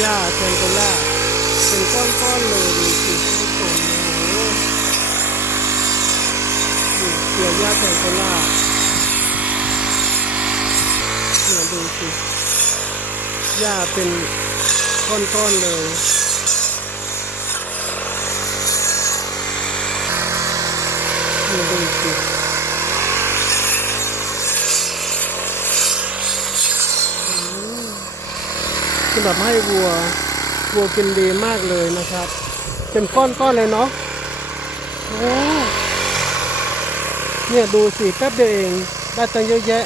หญ้าแทงโกล่าเป็นก้อนๆเลยดูสิทุกคนโอ้โหเกี่ยวหญ้าแทงโกล่าเนี่ยดูสิหญ้าเป็นก้อนๆเลยเนี่ยดูสิ สำหรับให้วัววัวกินดีมากเลยนะครับ เป็นก้อนๆเลยเนาะโอ้เนี่ยดูสิแป๊บเดียวเองได้ตั้งเยอะแยะ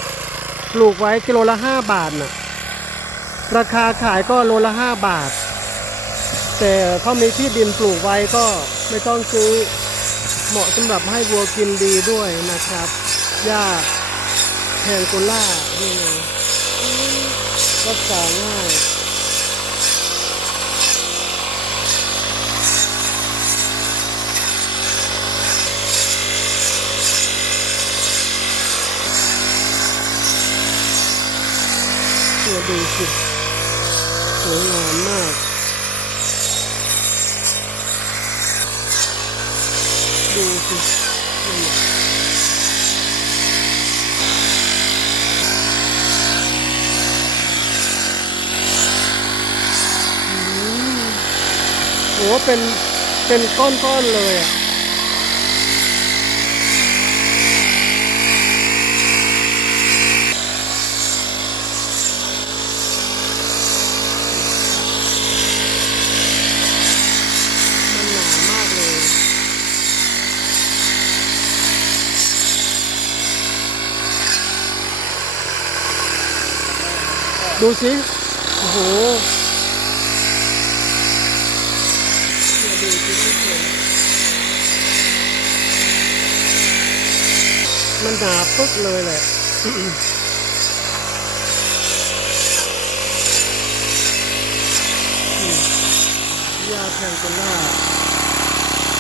ปลูกไว้กิโลละห้าบาทน่ะราคาขายก็โลละห้าบาท แต่เขามีที่ดินปลูกไว้ก็ไม่ต้องซื้อเหมาะสำหรับให้วัวกินดีด้วยนะครับหญ้าแพงโกล่านี่ไงรักษาง่ายดูสิสวยงามมาก ดูสินี่อืม โหเป็นเป็นก้อนๆเลยอะนหนามากเลยดูสิ โอ้โหเนี่ยดูสิทุกคนมัน หนาปึ๊กเลยแหละยาแพงโกล่า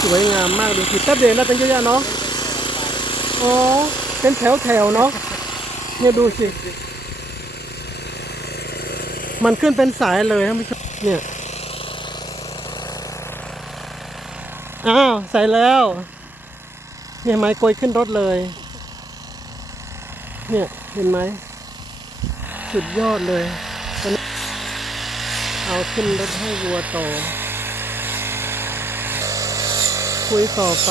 สวยงามมากดูสิแป๊บเดียวแล้วตั้งเยอะแยะเนาะอ๋อ เป็นแถวแถวๆเนาะเนี่ยดูสิ มันขึ้นเป็นสายเลยท่านผู้ชมเนี่ย อ้าว ใส่แล้ว เนี่ยไม้โกยขึ้นรถเลย เนี่ย เห็นไหม สุดยอดเลยตอนนี้เอาขึ้นรถให้วัวต่อ คุยต่อไป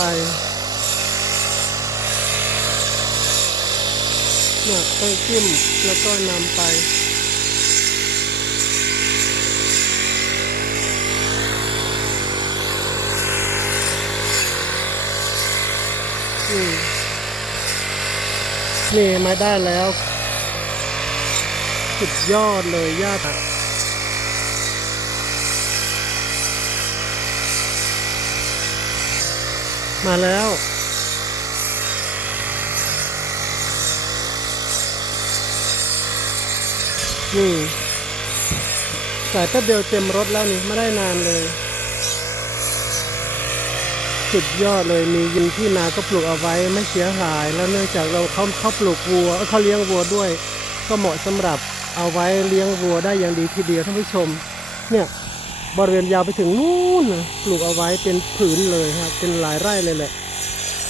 เนี่ยต้องจิ้มแล้วก็นำไปอืม นี่มาได้แล้ว สุดยอดเลยญาติอะมาแล้ว นี่ใส่แป๊บเดียวเต็มรถแล้วนี่ ไม่ได้นานเลย สุดยอดเลยมียินที่นาก็ปลูกเอาไว้ไม่เสียหาย แล้วเนื่องจากเราเขาเขาปลูกวัวเขาเลี้ยงวัวด้วย ก็เหมาะสำหรับเอาไว้เลี้ยงวัวได้อย่างดีทีเดียวท่านผู้ชม เนี่ยบริเวณยาวไปถึงนู่นปลูกเอาไว้เป็นผืนเลยครับเป็นหลายไร่เลยแหละ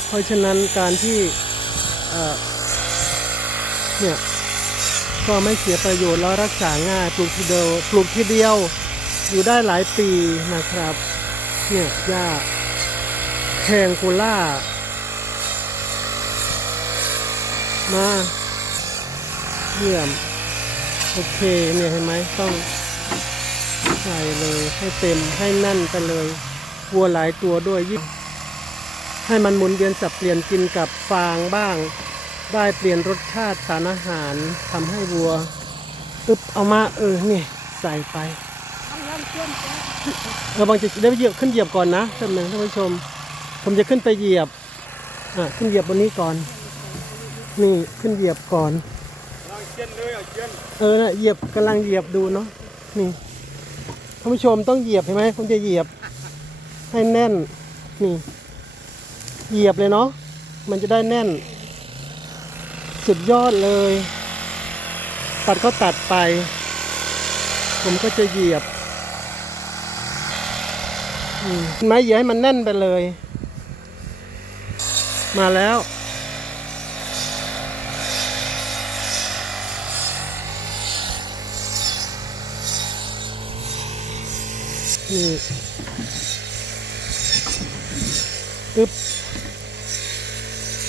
เพราะฉะนั้นการที่เอ่อเนี่ยก็ไม่เสียประโยชน์แล้วรักษาง่ายปลูกทีเดียวปลูกทีเดียวอยู่ได้หลายปีนะครับ เนี่ยหญ้า แพงโกล่า มาเยี่ยม โอเคเนี่ยเห็นไหมต้องใส่เลยให้เต็มให้แน่นไปเลยวัวหลายตัวด้วยยิ่งให้มันหมุนเวียนสับเปลี่ยนกินกับฟางบ้าง ได้เปลี่ยนรสชาติสารอาหารทำให้วัวอึบเอามาเออนี่ใส่ไปเออบางจะได้เหยียบขึ้นเหยียบก่อนนะท่านผู้ท่านผู้ชม ผมจะขึ้นไปเหยียบ อะ ขึ้นเหยียบบนนี้ก่อน นี่ขึ้นเหยียบก่อน เออนะเหยียบกำลังเหยียบดูเนาะ นี่ท่านผู้ชมต้องเหยียบเห็นไหมผมจะเหยียบ ให้แน่น นี่ เหยียบเลยเนาะ มันจะได้แน่น สุดยอดเลย ตัดก็ตัดไป ผมก็จะเหยียบไม้เหยียบให้มันแน่นไปเลย มาแล้ว นี่อึ๊บ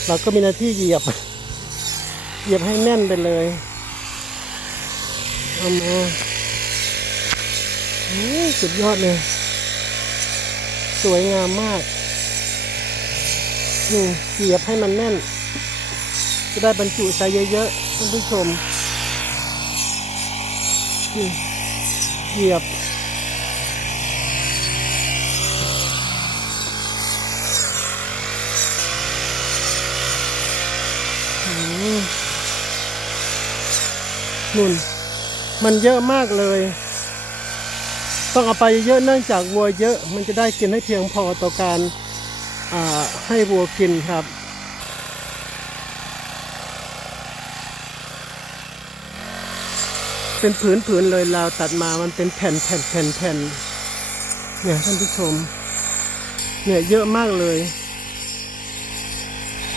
เราก็มีหน้าที่เหยียบ เหยียบให้แน่นไปเลยเอามาโอ้ยสุดยอดเลย สวยงามมาก นี่เหยียบให้มันแน่น จะได้บรรจุใส่เยอะๆท่านผู้ชมนี่เหยียบนุ่น มันเยอะมากเลย ต้องเอาไปเยอะเนื่องจากวัวเยอะ มันจะได้กินให้เพียงพอต่อการ ให้วัวกินครับ เป็นผืนผืนๆเลยเราตัดมามันเป็นแผ่นแผ่นแผ่นแผ่นเนี่ยท่านผู้ชม เนี่ยเยอะมากเลย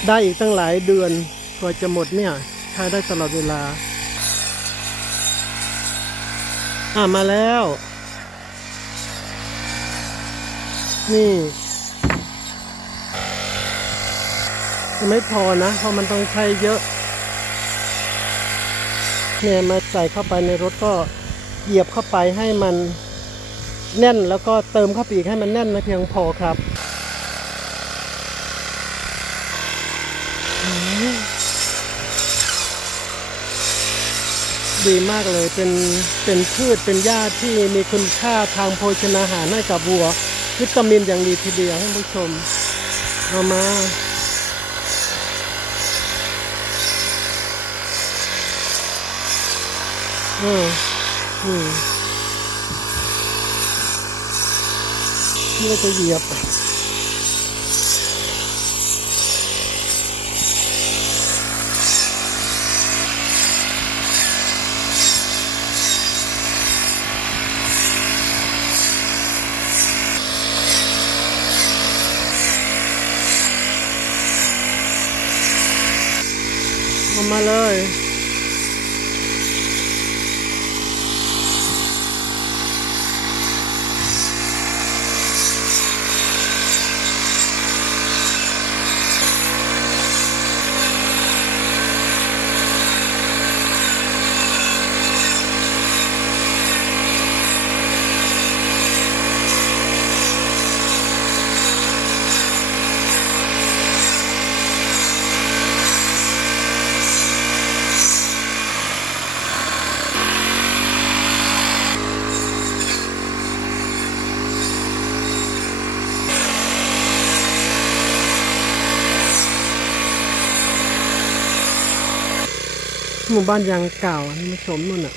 ได้อีกตั้งหลายเดือนกว่าจะหมดเนี่ยใช้ได้ตลอดเวลา อ่ามาแล้ว นี่ยัง ไม่พอนะ เพราะมันต้องใช้เยอะ เนี่ยมาใส่เข้าไปในรถก็เหยียบเข้าไปให้มันแน่นแล้วก็เติมเข้าไปอีกให้มันแน่นนะเพียงพอครับดีมากเลยเป็นเป็นพืชเป็นหญ้าที่มีคุณค่าทางโภชนาหารให้กับวัว วิตามินอย่างดีทีเดียวท่านผู้ชมเอามา อืมอืมนี่ก็จะเหยียบมาเลย หมู่บ้านยางเก่าท่านผู้ชมนู่นน่ะ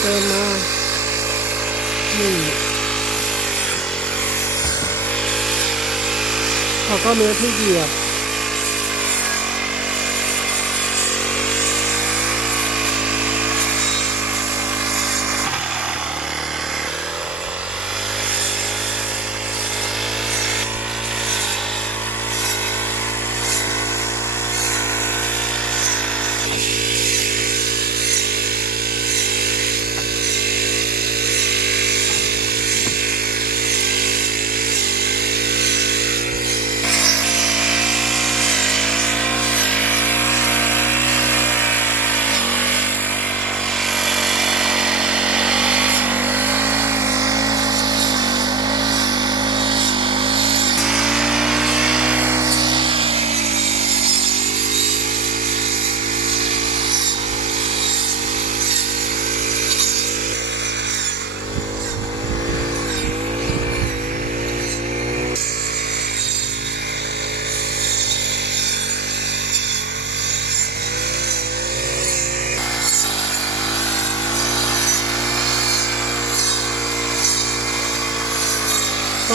เติมมานี่เขาก็มีที่เหยียบ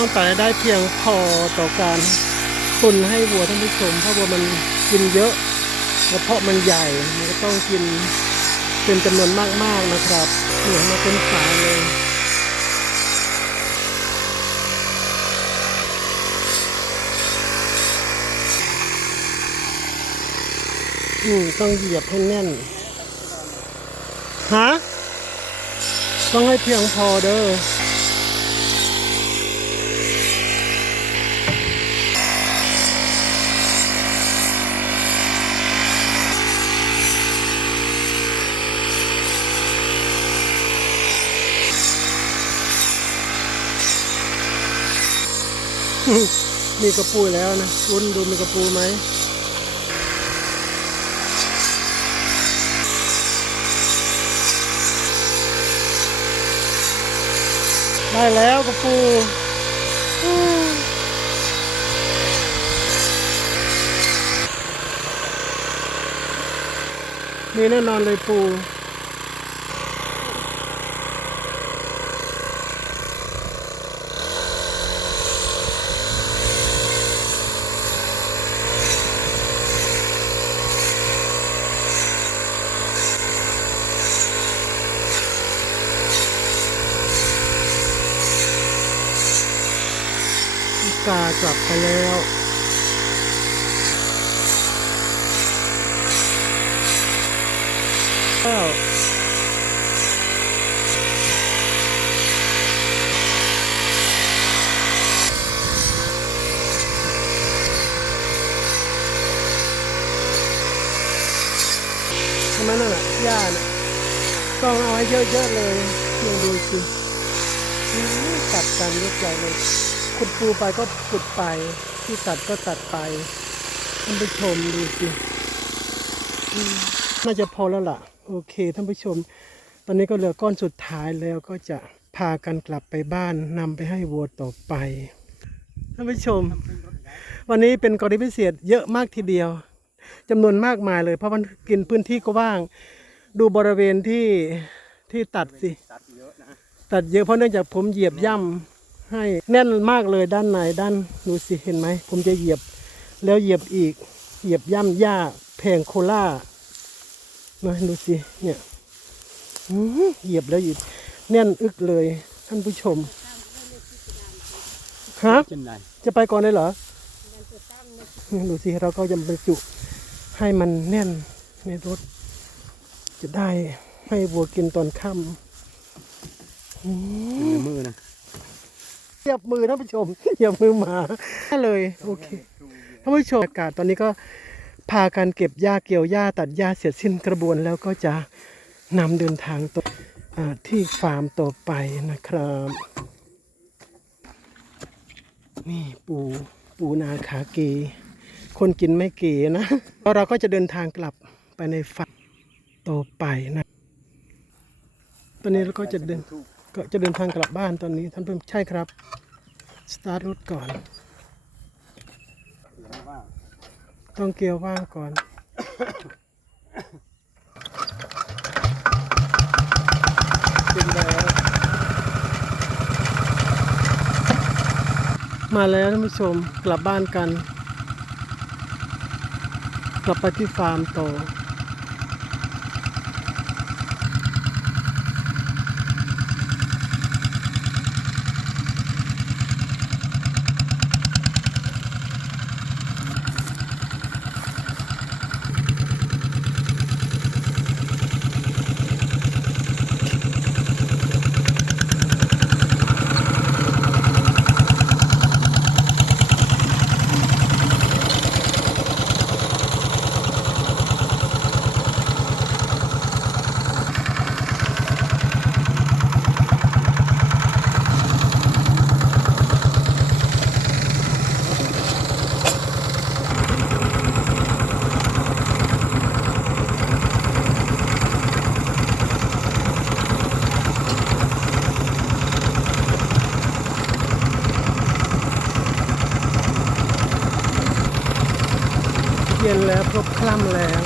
ต้องตัดได้เพียงพอต่อการตุนให้วัวท่านผู้ชม เพราะวัวมันกินเยอะกระเพาะมันใหญ่ มันก็ต้องกินเป็นจำนวนมากๆนะครับเหลือมาเป็นสายเลยอืมต้องเหยียบให้แน่นฮะต้องให้เพียงพอเด้อ มีกระปูแล้วนะคุณดูมีกระปูไหมได้แล้วกระปูมีแน่นอนเลยปู กากลับไปแล้วแล้วทำไมนั่นน่ะหญ้าน่ะต้องเอาให้เยอะๆเลยลองดูสิตัดกันยกใหญ่เลย ขุดปูไปก็ขุดไป ที่ตัดก็ตัดไปท่านผู้ชมดูสิน่าจะพอแล้วล่ะ โอเคท่านผู้ชม ตอนนี้ก็เหลือก้อนสุดท้ายแล้วก็จะพากันกลับไปบ้านนำไปให้วัวต่อไปท่านผู้ชม วันนี้เป็นกรณีพิเศษเยอะมากทีเดียวจำนวนมากมายเลย เพราะมันกินพื้นที่ก็ว่าง ดูบริเวณที่ที่ตัดสิ ตัดเยอะนะตัดเยอะเพราะเนื่องจากผมเหยียบย่ำ ให้แน่นมากเลยด้านในด้านดูสิเห็นไหม ผมจะเหยียบแล้วเหยียบอีก เหยียบย่ำหญ้าแพงโคล่ามาดูสิเนี่ยเหยียบแล้วหยุดแน่นอึกเลยท่านผู้ชมฮะจะไปก่อนเลยเหรอดูสิเราก็จะบรรจุให้มันแน่นในรถ จะได้ให้วัวกินตอนค่ำมือนะ เหยียบมือท่านผู้ชมเหยียบมือหมาเลยโอเคท่านผู้ชมอากาศตอนนี้ก็พากันเก็บหญ้าเกี่ยวหญ้าตัดหญ้าเสร็จสิ้นกระบวนแล้วก็จะนำเดินทางต่อที่ฟาร์มต่อไปนะครับ นี่ปูปูนาขาเก คนกินไม่เกนะแล้วเราก็จะเดินทางกลับไปในฟาร์มต่อไปนะ ตอนนี้เราก็จะเดิน ก็จะเดินทางกลับบ้านตอนนี้ท่านเพิ่มใช่ครับสตาร์ทรถก่อน ต้องเกียร์ว่างก่อนขึ้นแล้วมาแล้วท่านผู้ชมกลับบ้านกัน กลับไปที่ฟาร์มต่อ ล่ำแล้ว